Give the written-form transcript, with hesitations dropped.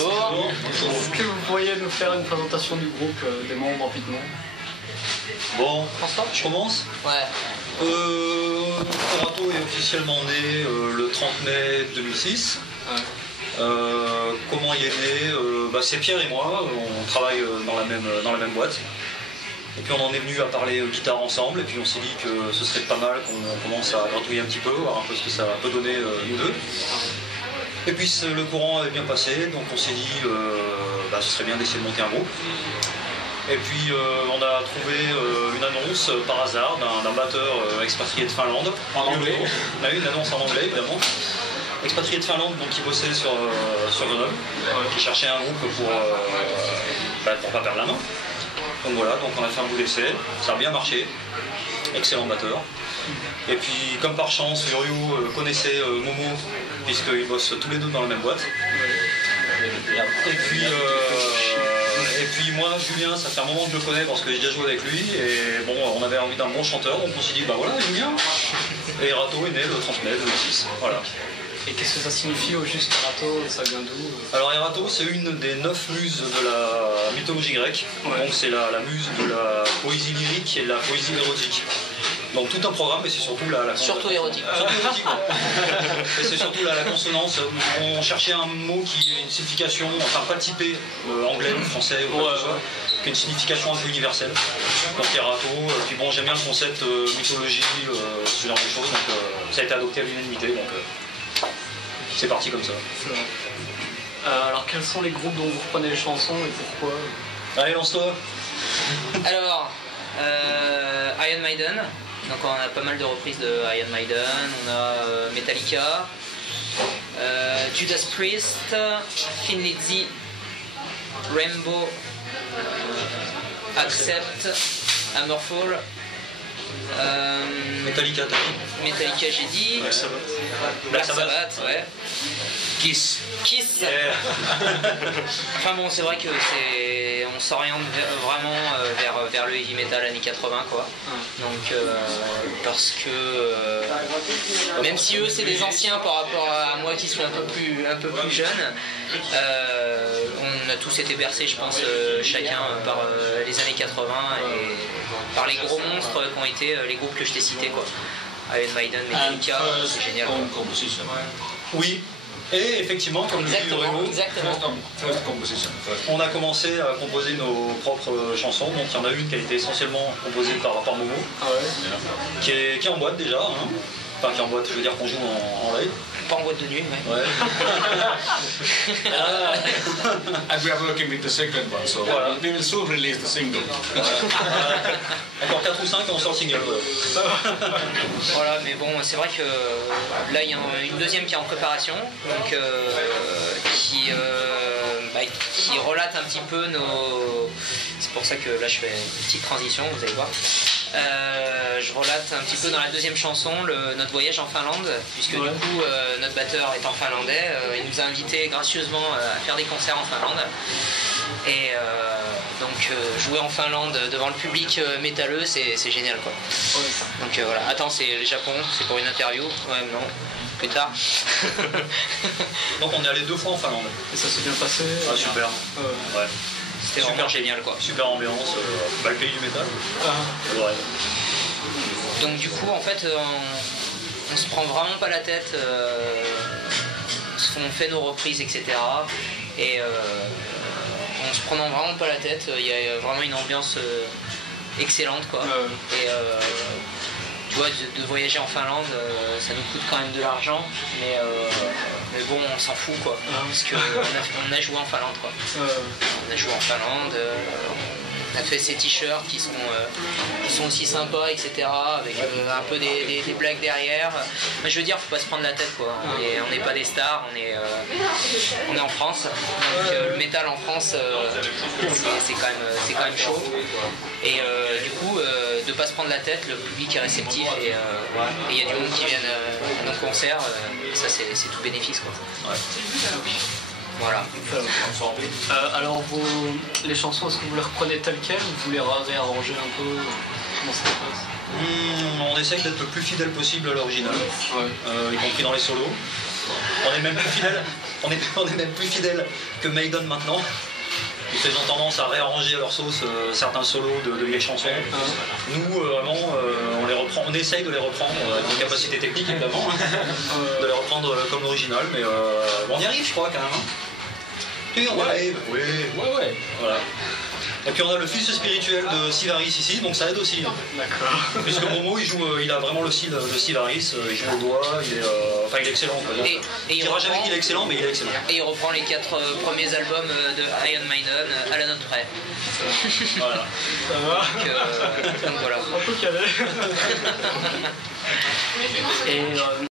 Bonjour. Est-ce que vous pourriez nous faire une présentation du groupe, des membres rapidement? Bon, je commence. Ouais. Erato est officiellement né le 30 mai 2006. Ouais. Comment il est né c'est Pierre et moi, on travaille dans la même boîte. Et puis on en est venu à parler guitare ensemble, et puis on s'est dit que ce serait pas mal qu'on commence à gratouiller un petit peu, voir un peu ce que ça peut donner nous deux. Et puis le courant est bien passé, donc on s'est dit ce serait bien d'essayer de monter un groupe. Et puis on a trouvé une annonce par hasard d'un batteur expatrié de Finlande. En anglais. On a eu une annonce en anglais évidemment. Expatrié de Finlande, donc qui bossait sur Grenoble, qui cherchait un groupe pour pas perdre la main. Donc voilà, donc on a fait un bout d'essai, ça a bien marché, excellent batteur. Et puis comme par chance, Uriou connaissait Momo, puisqu'ils bossent tous les deux dans la même boîte. Et puis moi, Julien, ça fait un moment que je le connais parce que j'ai déjà joué avec lui, et bon, on avait envie d'un bon chanteur, donc on s'est dit bah voilà, Julien. Et Erato est né le 30 mai 2006, voilà. Et qu'est-ce que ça signifie au juste, Erato? Ça vient d'où? Alors Erato, c'est une des 9 muses de la mythologie grecque. Ouais. Donc c'est la muse de la poésie lyrique et de la poésie érotique. Donc tout un programme, mais c'est surtout surtout érotique. Surtout érotique, ouais. Et c'est surtout la consonance. On cherchait un mot qui ait une signification, enfin pas typé anglais ou français ou quoi que ce soit, qui a une signification un peu universelle. Donc Erato, puis bon, j'aime bien le concept mythologie, ce genre de choses, donc ça a été adopté à l'unanimité. Donc, c'est parti comme ça. Alors quels sont les groupes dont vous reprenez les chansons et pourquoi? Allez, lance-toi. Alors, Iron Maiden, donc on a pas mal de reprises de Iron Maiden, on a Metallica, Judas Priest, Thin Lizzy, Rainbow, Accept, Hammerfall. Metallica, t'as dit? Metallica, j'ai dit. Black Sabbath, ouais. Kiss. Yeah. Enfin bon, c'est vrai que on s'oriente vraiment vers le heavy metal années 80 quoi. Donc parce que même si eux c'est des anciens par rapport à moi qui suis un peu plus jeune, on a tous été bercés, je pense, chacun par les années 80 et par les gros monstres qui ont été les groupes que je t'ai cités quoi. Iron Maiden, Metallica, c'est génial. Oui. Et effectivement, comme dit Uriou, on a commencé à composer nos propres chansons. Donc il y en a une qui a été essentiellement composée par Momo, qui est en boîte déjà. Hein. Enfin, qui est en boîte, je veux dire qu'on joue en live. Pas en boîte de nuit, mais... Ouais. And we are working with the second one, so voilà. We will soon release the single. Encore 4 ou 5 et on sort le single. Voilà, mais bon, c'est vrai que là, il y a une deuxième qui est en préparation, donc qui relate un petit peu nos... C'est pour ça que là, je fais une petite transition, vous allez voir. Je relate un petit peu dans la deuxième chanson notre voyage en Finlande, puisque du coup notre batteur étant finlandais, il nous a invités gracieusement à faire des concerts en Finlande. Et donc jouer en Finlande devant le public métalleux, c'est génial quoi. Donc voilà, attends, c'est le Japon, c'est pour une interview. Ouais, non, plus tard. Donc on est allé 2 fois en Finlande. Et ça s'est bien passé? Ah, super. Ouais. C'était vraiment génial quoi. Super ambiance, le pays du métal. Donc du coup en fait on se prend vraiment pas la tête, on fait nos reprises etc. Et en se prenant vraiment pas la tête, il y a vraiment une ambiance excellente quoi. Et tu vois, de voyager en Finlande, ça nous coûte quand même de l'argent, mais bon, on s'en fout quoi, parce qu'on a joué en Finlande quoi. On a joué en Finlande, on a fait ces t-shirts qui sont aussi sympas, etc. avec un peu des blagues derrière. Mais je veux dire, faut pas se prendre la tête quoi. On n'est pas des stars, on est en France. Donc le métal en France, c'est quand même chaud. Et du coup, de pas se prendre la tête, le public est réceptif et il y a du monde qui vient à nos concerts. Ça c'est tout bénéfice quoi. Voilà. Alors les chansons, est-ce que vous les reprenez telles quelles ou vous les réarrangez un peu? Comment ça se passe? On essaye d'être le plus fidèle possible à l'original, y compris dans les solos. On est même plus fidèle. on est même plus fidèle que Maiden maintenant. Ils ont tendance à réarranger à leur sauce certains solos de vieilles chansons. Nous, vraiment, on les reprend, on essaye de les reprendre avec nos capacités techniques évidemment, de les reprendre comme l'original, mais on y arrive, je crois, quand même. Oui, on y arrive. Oui. Ouais. Voilà. Et puis on a le fils spirituel de Sivaris ici, donc ça aide aussi. D'accord. Puisque Momo, il a vraiment le style de Sivaris, il joue au doigt, il est excellent. Et il dira jamais qu'il est excellent, mais il est excellent. Et il reprend les 4 premiers albums de Iron Maiden à la note près. Voilà. Ça va. Donc voilà. Un peu calé. Et